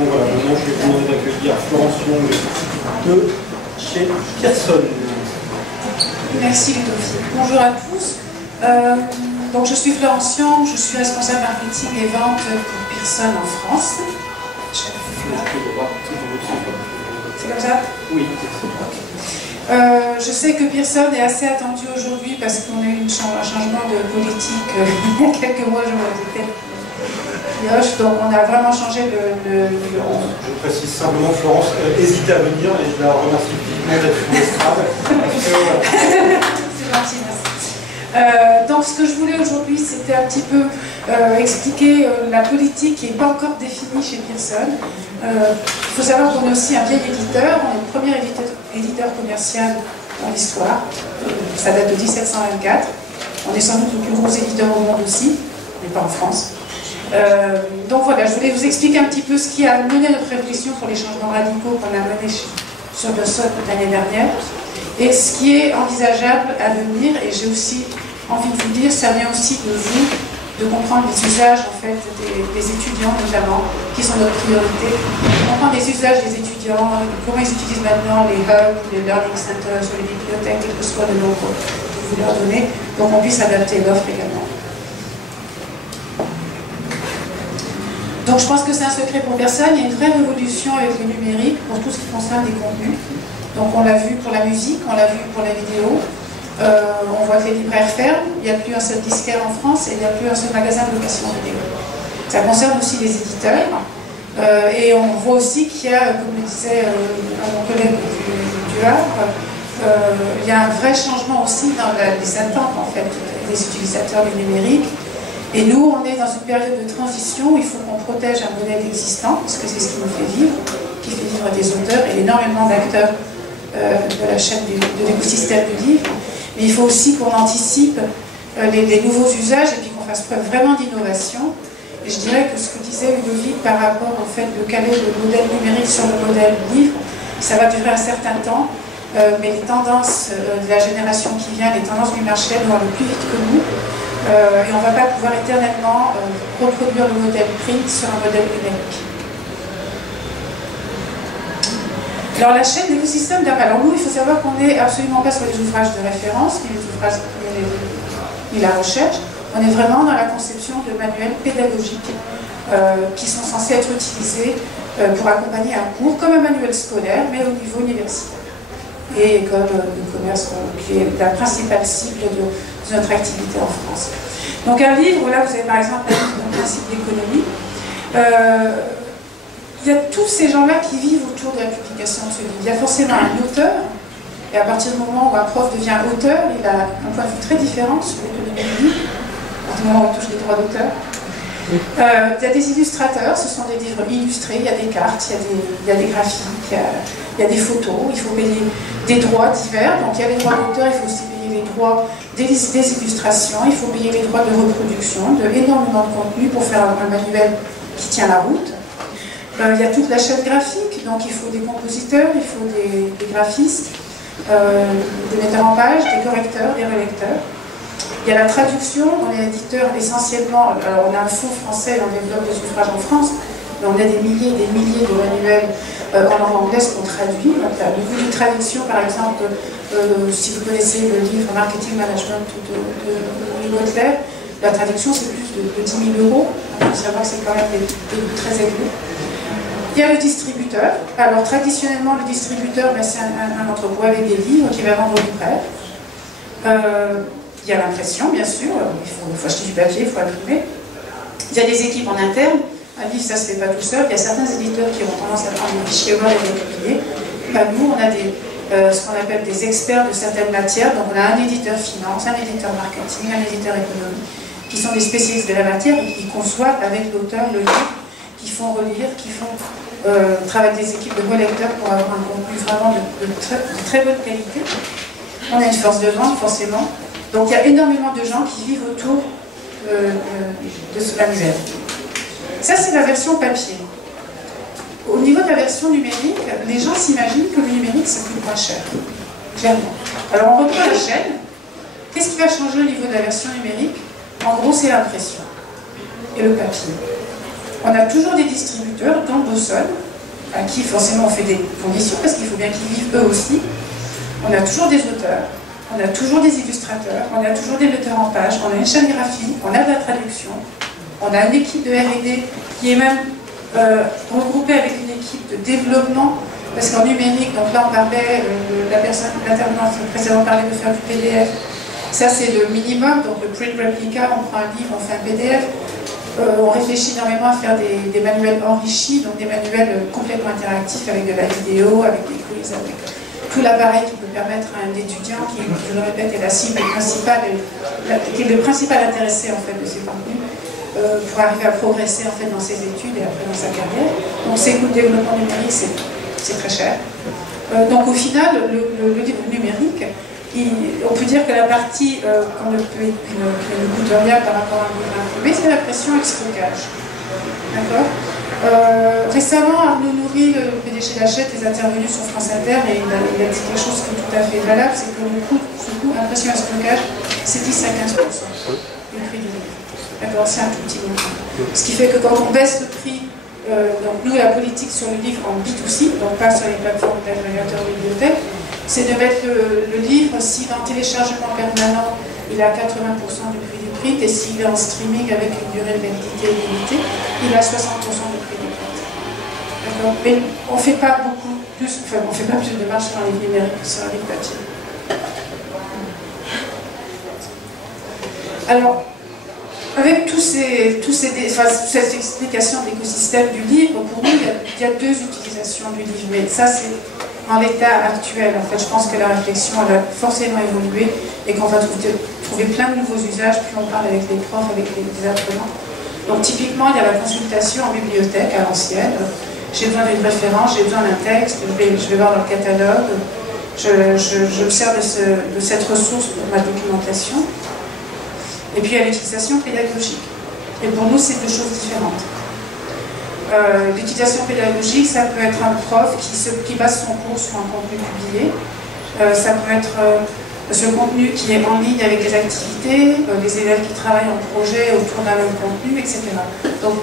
Bon voilà, maintenant je vais vous demander d'accueillir Florence Young de chez Pearson. Merci Ludovic. Bonjour à tous. Donc je suis Florence Young, je suis responsable marketing et vente pour Pearson en France. C'est comme ça? Oui. Je sais que Pearson est assez attendu aujourd'hui parce qu'on a eu un changement de politique il y a quelques mois, je me disais. Donc on a vraiment changé le... Je précise simplement, Florence hésitait à venir et je la remercie vivement d'être sur l'estrade. C'est gentil, merci. Donc ce que je voulais aujourd'hui, c'était un petit peu expliquer la politique qui n'est pas encore définie chez Pearson. Il faut savoir qu'on est aussi un vieil éditeur, on est le premier éditeur commercial dans l'histoire. Ça date de 1724. On est sans doute le plus gros éditeur au monde aussi, mais pas en France. Donc voilà, je voulais vous expliquer un petit peu ce qui a mené notre réflexion sur les changements radicaux qu'on a menés sur Pearson l'année dernière et ce qui est envisageable à venir. Et j'ai aussi envie de vous dire, ça vient aussi de vous, de comprendre les usages en fait des étudiants notamment, qui sont notre priorité. Comprendre les usages des étudiants, comment ils utilisent maintenant les hubs, les learning centers, les bibliothèques, quel que soit le nom que vous leur donnez, donc on puisse adapter l'offre également. Donc je pense que c'est un secret pour personne, il y a une vraie révolution avec le numérique pour tout ce qui concerne les contenus. Donc on l'a vu pour la musique, on l'a vu pour la vidéo, on voit que les libraires ferment, il n'y a plus un seul disquaire en France et il n'y a plus un seul magasin de location vidéo. Ça concerne aussi les éditeurs et on voit aussi qu'il y a, comme le disait mon collègue du Havre, il y a un vrai changement aussi dans les attentes en fait, des utilisateurs du numérique. Et nous, on est dans une période de transition où il faut qu'on protège un modèle existant, parce que c'est ce qui nous fait vivre, qui fait vivre des auteurs et énormément d'acteurs de la chaîne de l'écosystème du livre. Mais il faut aussi qu'on anticipe les nouveaux usages et puis qu'on fasse preuve vraiment d'innovation. Et je dirais que ce que disait Ludovic par rapport au fait de caler le modèle numérique sur le modèle livre, ça va durer un certain temps, mais les tendances de la génération qui vient, les tendances du marché, elles vont aller plus vite que nous. Et on ne va pas pouvoir éternellement reproduire le modèle print sur un modèle numérique. Alors la chaîne d'écosystème d'Apple. Alors nous, il faut savoir qu'on n'est absolument pas sur les ouvrages de référence, ni les ouvrages ni la recherche. On est vraiment dans la conception de manuels pédagogiques qui sont censés être utilisés pour accompagner un cours, comme un manuel scolaire, mais au niveau universitaire. Et école de commerce, qui est la principale cible de notre activité en France. Donc un livre, là vous avez par exemple un livre de principe d'économie. Il y a tous ces gens-là qui vivent autour de la publication de ce livre. Il y a forcément un auteur, et à partir du moment où un prof devient auteur, il a un point de vue très différent sur l'économie du livre, à partir du moment où il touche les droits d'auteur. Il y a des illustrateurs, ce sont des livres illustrés, il y a des cartes, il y a des graphiques, il y a des photos, il faut payer des droits divers, donc il y a les droits d'auteur, il faut aussi payer les droits des illustrations, il faut payer les droits de reproduction, énormément de contenu pour faire un manuel qui tient la route. Il y a toute la chaîne graphique, donc il faut des compositeurs, il faut des graphistes, des metteurs en page, des correcteurs, des relecteurs. Il y a la traduction, on est éditeur essentiellement, alors on a un fonds français, on développe des ouvrages en France, mais on a des milliers et des milliers de manuels en langue anglaise qu'on traduit. Donc, au niveau de traduction, par exemple, si vous connaissez le livre Marketing Management de Butler, la traduction c'est plus de 10 000 €, il faut savoir que c'est quand même des coûts très élevés. Il y a le distributeur. Alors traditionnellement, le distributeur, ben, c'est un entrepôt avec des livres qui va vendre au libraire. Il y a l'impression, bien sûr, il faut acheter du papier, il faut imprimer. Il y a des équipes en interne. Un livre, ça ne se fait pas tout seul. Il y a certains éditeurs qui ont tendance à prendre des fichiers Word et les publier. Ben, nous, on a ce qu'on appelle des experts de certaines matières. Donc on a un éditeur finance, un éditeur marketing, un éditeur économie, qui sont des spécialistes de la matière et qui conçoivent avec l'auteur le livre, qui font relire, qui font travailler des équipes de relecteurs pour avoir un contenu vraiment de très bonne qualité. On a une force de vente, forcément. Donc il y a énormément de gens qui vivent autour de ce manuel. Ça, c'est la version papier. Au niveau de la version numérique, les gens s'imaginent que le numérique, ça coûte moins cher. Clairement. Alors on reprend la chaîne. Qu'est-ce qui va changer au niveau de la version numérique? En gros, c'est l'impression et le papier. On a toujours des distributeurs, dont Bosson, à qui forcément on fait des conditions, parce qu'il faut bien qu'ils vivent eux aussi. On a toujours des auteurs, on a toujours des illustrateurs, on a toujours des metteurs en page, on a une chaîne graphique, on a de la traduction, on a une équipe de R&D qui est même regroupée avec une équipe de développement, parce qu'en numérique, donc là on parlait, l'intervenant précédent parlait de faire du PDF, ça c'est le minimum, donc le print replica, on prend un livre, on fait un PDF. On réfléchit énormément à faire des manuels enrichis, donc des manuels complètement interactifs avec de la vidéo, avec des quiz, avec tout l'appareil qui peut permettre à un étudiant qui, je le répète, est la cible principale, qui est le principal intéressé en fait de ces contenus, pour arriver à progresser en fait dans ses études et après dans sa carrière. Donc ces coûts de développement numérique, c'est très cher. Donc au final, le livre numérique, on peut dire que la partie qu'on ne coûte rien par rapport à un livre imprimé, c'est la pression et le stockage. D'accord. Récemment, Arnaud Nourri, le PDG d'Hachette, est intervenu sur France Inter et il a dit quelque chose qui est tout à fait valable, c'est que le coût, impression et stockage, c'est 10 à 15% du prix du livre. D'accord, c'est un tout petit montant. Ce qui fait que quand on baisse le prix, donc nous, la politique sur le livre en B2C, donc pas sur les plateformes d'agrégateurs de bibliothèques, c'est de mettre le livre, si dans téléchargement permanent, il est à 80% du prix du print, et s'il est en streaming avec une durée de validité limitée, il est à 60% du prix du print. D'accord. Mais on ne fait pas beaucoup plus, enfin, on fait pas plus de marge sur un livre numérique que sur un livre papier. Alors, avec cette explication de l'écosystème du livre, pour nous, il y a deux utilisations du livre, mais ça c'est en l'état actuel. En fait, je pense que la réflexion elle a forcément évolué et qu'on va trouver plein de nouveaux usages, plus on parle avec les profs, avec les apprenants. Donc typiquement, il y a la consultation en bibliothèque à l'ancienne. J'ai besoin d'une référence, j'ai besoin d'un texte, je vais voir dans le catalogue, je me sers de cette ressource pour ma documentation. Et puis il y a l'utilisation pédagogique. Et pour nous, c'est deux choses différentes. L'utilisation pédagogique, ça peut être un prof qui base son cours sur un contenu publié. Ça peut être ce contenu qui est en ligne avec des activités, les élèves qui travaillent en projet autour d'un même contenu, etc. Donc,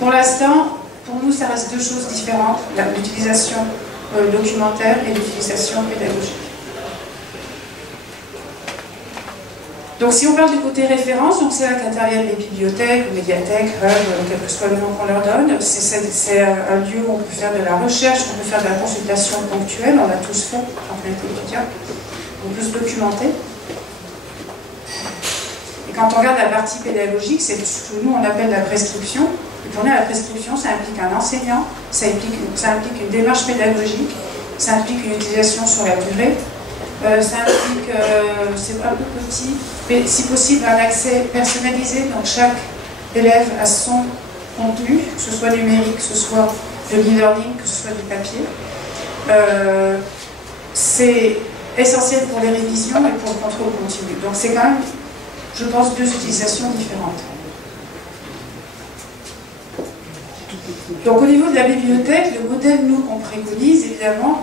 pour l'instant, pour nous, ça reste deux choses différentes, l'utilisation documentaire et l'utilisation pédagogique. Donc si on parle du côté référence, c'est là qu'interviennent les bibliothèques, les médiathèques, quel que soit le nom qu'on leur donne. C'est un lieu où on peut faire de la recherche, on peut faire de la consultation ponctuelle, on l'a tous fait quand on était étudiant. On peut se documenter. Et quand on regarde la partie pédagogique, c'est ce que nous on appelle la prescription. Et pour nous, la prescription, ça implique un enseignant, ça implique une démarche pédagogique, ça implique une utilisation sur la durée. Ça implique, c'est un peu petit, mais si possible un accès personnalisé, donc chaque élève a son contenu, que ce soit numérique, que ce soit de l'e-learning, que ce soit du papier. C'est essentiel pour les révisions et pour le contrôle continu. Donc c'est quand même, je pense, deux utilisations différentes. Donc au niveau de la bibliothèque, le modèle nous qu'on préconise évidemment,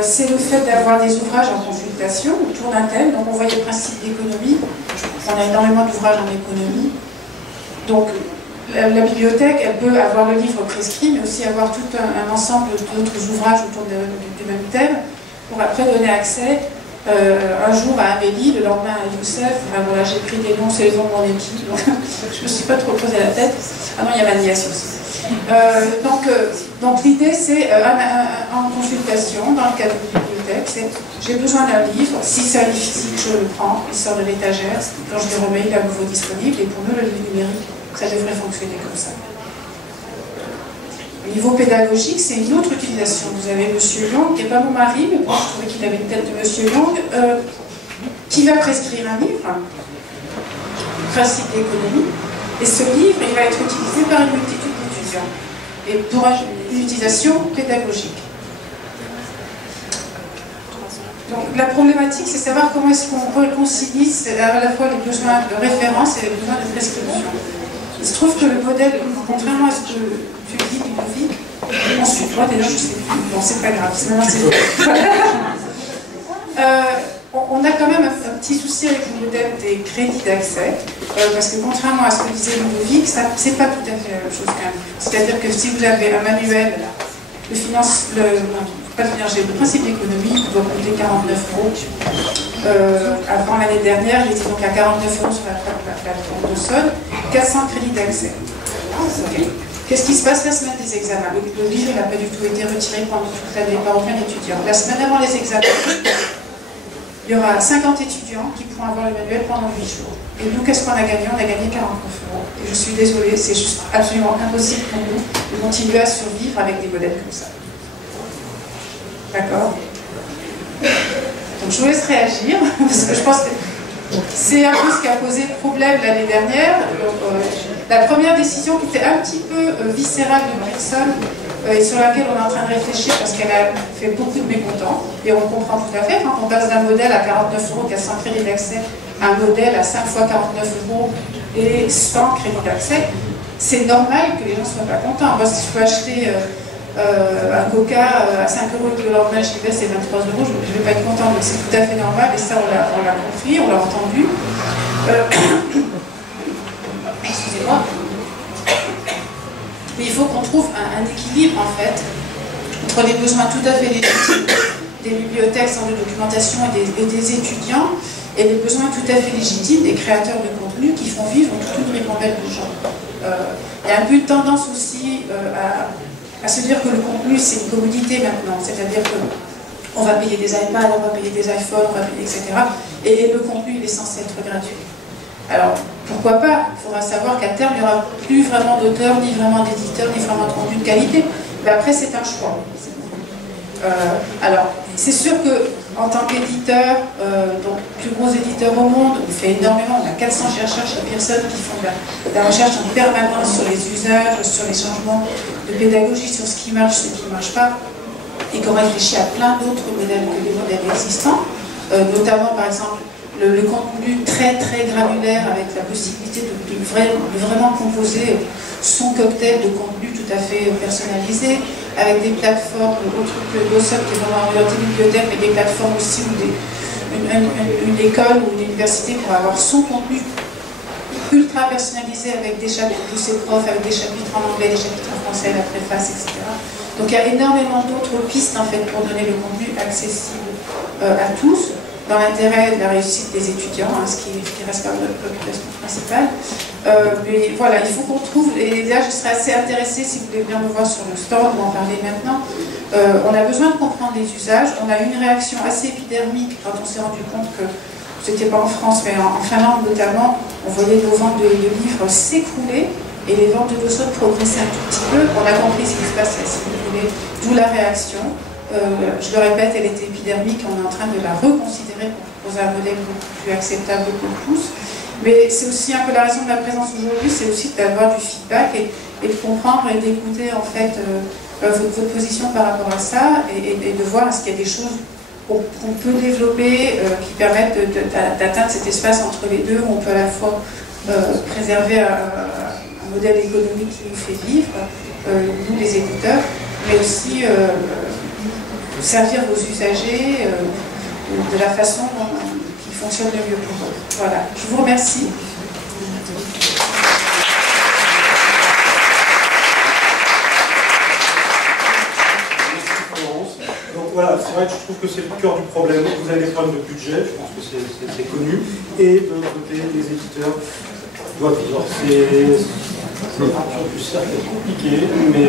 c'est le fait d'avoir des ouvrages en consultation autour d'un thème. Donc on voyait le principe d'économie, on a énormément d'ouvrages en économie. Donc la bibliothèque, elle peut avoir le livre prescrit, mais aussi avoir tout un ensemble d'autres ouvrages autour du même thème, pour après donner accès un jour à Amélie, le lendemain à Youssef. Enfin, voilà, j'ai pris des noms, c'est les noms de mon équipe, donc je ne me suis pas trop posé la tête. Ah non, il y a ma nièce aussi. Donc l'idée c'est en consultation, dans le cadre de la bibliothèque, c'est j'ai besoin d'un livre, si c'est un livre physique, je le prends, il sort de l'étagère, quand je le remets, il est à nouveau disponible, et pour nous, le livre numérique, ça devrait fonctionner comme ça. Au niveau pédagogique, c'est une autre utilisation. Vous avez M. Long, qui n'est pas mon mari, mais bon, je trouvais qu'il avait une tête de M. Long, qui va prescrire un livre, principe d'économie, et ce livre, il va être utilisé par une multitude d'étudiants, et pour une utilisation pédagogique. Donc la problématique, c'est savoir comment est-ce qu'on réconcilie à la fois les besoins de référence et les besoins de prescription. Il se trouve que le modèle, contrairement à ce que tu dis, Ludovic, ensuite, moi déjà je sais plus, bon c'est pas grave, maintenant c'est on a quand même un petit souci avec le modèle des crédits d'accès, parce que contrairement à ce que disait Ludovic, c'est pas tout à fait la même chose qu'un livre. C'est-à-dire que si vous avez un manuel, le principe d'économie qui doit coûter 49 €. Avant l'année dernière, il était donc à 49 € sur la plateforme de Sol, 400 crédits d'accès. Okay. Qu'est-ce qui se passe la semaine des examens? Le livre n'a pas du tout été retiré pendant toute l'année par aucun étudiant. La semaine avant les examens, il y aura 50 étudiants qui pourront avoir le manuel pendant 8 jours. Et nous, qu'est-ce qu'on a gagné? On a gagné 49 €. Et je suis désolée, c'est juste absolument impossible pour nous de continuer à survivre avec des modèles comme ça. D'accord? Donc je vous laisse réagir, parce que je pense que c'est un peu ce qui a posé problème l'année dernière. La première décision qui était un petit peu viscérale de Pearson, et sur laquelle on est en train de réfléchir parce qu'elle a fait beaucoup de mécontents, et on comprend tout à fait, quand on passe d'un modèle à 49 € 400 crédits d'accès à un modèle à 5 fois 49 € et 100 crédits d'accès, c'est normal que les gens ne soient pas contents. Moi, si je peux acheter un coca à 5 € et que le lendemain j'y vais, c'est 23 €, je ne vais pas être content, donc c'est tout à fait normal, et ça on l'a compris, on l'a entendu. Excusez-moi. Mais il faut qu'on trouve un équilibre en fait entre les besoins tout à fait légitimes des bibliothèques, centres de documentation et des étudiants, et les besoins tout à fait légitimes des créateurs de contenu qui font vivre toute une ribambelle de gens. Il y a un peu une tendance aussi à se dire que le contenu c'est une commodité maintenant, c'est-à-dire qu'on va payer des iPads, on va payer des iPhones, on va payer, etc. Et le contenu il est censé être gratuit. Alors, pourquoi pas? Il faudra savoir qu'à terme, il n'y aura plus vraiment d'auteurs, ni vraiment d'éditeurs, ni vraiment de contenu de qualité. Mais après, c'est un choix. Alors, c'est sûr qu'en tant qu'éditeur, donc plus gros éditeur au monde, on fait énormément. On a 400 chercheurs chez Pearson qui font de la recherche en permanence sur les usages, sur les changements de pédagogie, sur ce qui marche, ce qui ne marche pas, et qu'on réfléchit à plein d'autres modèles que les modèles existants, notamment, par exemple, le contenu très très granulaire avec la possibilité de vraiment composer son cocktail de contenu tout à fait personnalisé, avec des plateformes, autres que Gossop qui est vraiment orienté bibliothèque, mais des plateformes aussi où une école ou une université pourra avoir son contenu ultra personnalisé avec des chapitres de ses profs, avec des chapitres en anglais, des chapitres en français, la préface, etc. Donc il y a énormément d'autres pistes en fait pour donner le contenu accessible à tous, dans l'intérêt de la réussite des étudiants, hein, ce qui reste quand même notre préoccupation principale. Mais voilà, il faut qu'on trouve, et là je serais assez intéressée si vous voulez venir me voir sur le stand ou en parler maintenant. On a besoin de comprendre les usages, on a eu une réaction assez épidermique quand on s'est rendu compte que, c'était pas en France, mais en Finlande notamment, on voyait nos ventes de livres s'écrouler et les ventes de dossiers progressaient un tout petit peu. On a compris ce qui se passait, si vous voulez, d'où la réaction. Je le répète, elle était épidermique, on est en train de la reconsidérer pour proposer un modèle beaucoup plus acceptable pour tous. Mais c'est aussi un peu la raison de ma présence aujourd'hui, c'est aussi d'avoir du feedback et de comprendre et d'écouter en fait votre position par rapport à ça et de voir est-ce qu'il y a des choses qu'on peut développer qui permettent d'atteindre cet espace entre les deux où on peut à la fois préserver un modèle économique qui nous fait vivre, nous les éditeurs, mais aussi servir vos usagers de la façon qui fonctionne le mieux pour eux. Voilà, je vous remercie. Donc voilà, c'est vrai que je trouve que c'est le cœur du problème. Vous avez des problèmes de budget, je pense que c'est connu, et de l'autre côté, les éditeurs doivent vivre. C'est un du cercle compliqué, mais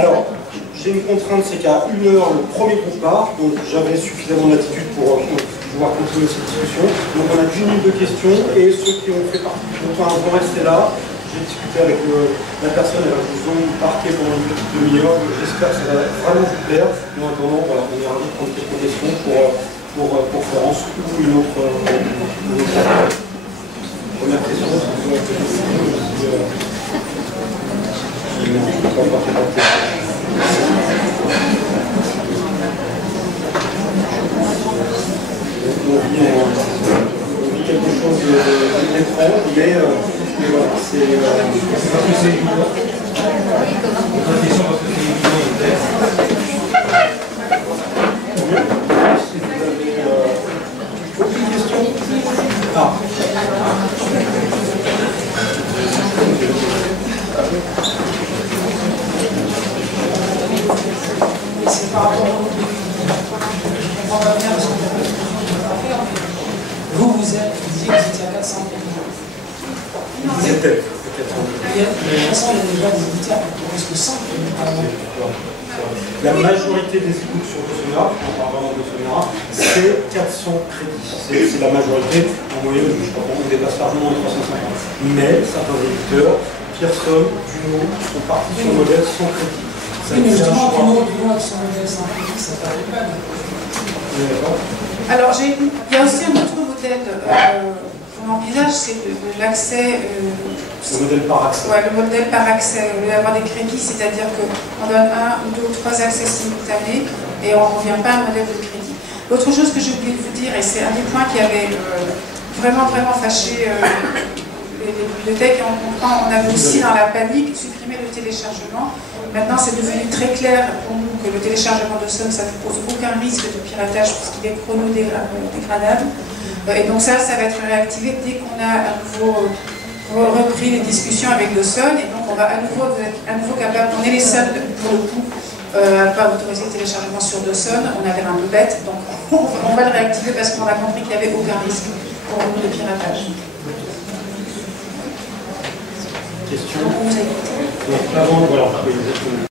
alors, j'ai une contrainte, c'est qu'à 1 heure, le premier groupe part, donc j'avais suffisamment d'attitude pour pouvoir continuer cette discussion. Donc on a 10 minutes de questions, et ceux qui ont fait partie du groupe vont rester là. J'ai discuté avec la personne, elle va vous embarquer pendant une petite demi-heure, j'espère que ça va vraiment vous plaire. Mais en attendant, voilà, on est ravis de prendre quelques questions pour Florence ou une autre première question. On vit quelque chose d'étrange, mais voilà, c'est par rapport au groupe. Je comprends pas bien parce qu'on a fait. Vous êtes, vous disiez que vous étiez à 400 Vous êtes peut-être. De toute façon, il y a déjà des éditeurs qui risquent 100. La majorité des écoutes sur Dossonera, en parlant de Dossonera, c'est 400 crédits. C'est la majorité. En moyenne, je crois qu'on dépasse largement les 350. Mais certains éditeurs, Pearson, Duno, sont partis sur le modèle sans crédit. Oui, mais justement, Duno avec son modèle sans crédit, ça ne paraît pas. Alors, il y a aussi un autre modèle qu'on envisage, c'est l'accès. Le modèle par accès. Ouais, le modèle par accès. Au lieu d'avoir des crédits, c'est-à-dire qu'on donne 1 ou 2 ou 3 accès simultanés et on ne revient pas à un modèle de crédit. L'autre chose que j'ai oublié de vous dire, et c'est un des points qui avait vraiment fâché les bibliothèques, et on avait aussi dans la panique supprimé le téléchargement. Maintenant, c'est devenu très clair pour nous que le téléchargement de Sun, ça ne pose aucun risque de piratage puisqu'il est chronodégradable. Et donc ça va être réactivé dès qu'on a à nouveau repris les discussions avec Dawson, et donc on va à nouveau capable, on est les seuls pour le coup à ne pas autoriser le téléchargement sur Dawson. On a l'air un peu bête, donc on va le réactiver parce qu'on a compris qu'il n'y avait aucun risque pour nous de piratage. Question. Donc on vous a écouté. Donc, avant, voilà.